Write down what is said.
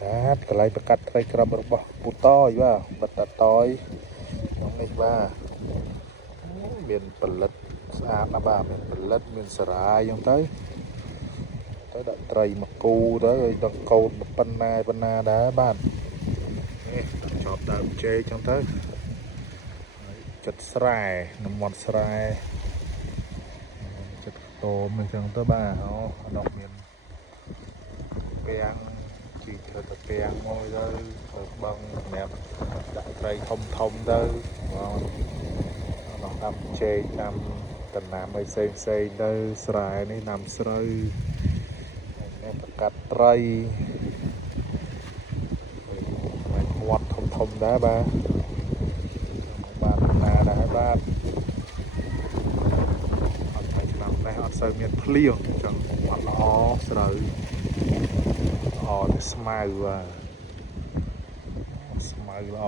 កន្លែងប្រកាត់ត្រីក្របរបស់ពូតយបាទបិទតតយនេះបាទមានផលិតស្អាតណាស់បាទមានផលិតមានសារាយហ្នឹងទៅដាក់ត្រីមកគូទៅឲ្យដឹកកូនប៉ុណ្ណាដែរបាទនេះដាក់ជាប់ដើមចេកហ្នឹងទៅចិត្តស្រែនំមាត់ស្រែចិត្តខ្ទមអញ្ចឹងទៅបាទអូអានោះមានពាំងជីធ្វើទៅពាំងមួយទៅបឹងសម្រាប់ដាក់ត្រីធំទៅបងនោះដាំចេកដាំដំណាំអីផ្សេងទៅស្រែនេះដាំស្រូវនេះប្រកាត់ត្រីមាត់ធំដែរបាទណាដែរបាទអត់តែឆ្នាំនេះអត់សូវមានភ្លៀងអញ្ចឹងអត់ល្អស្រូវល្អតែស្មៅបាទស្មៅល្អ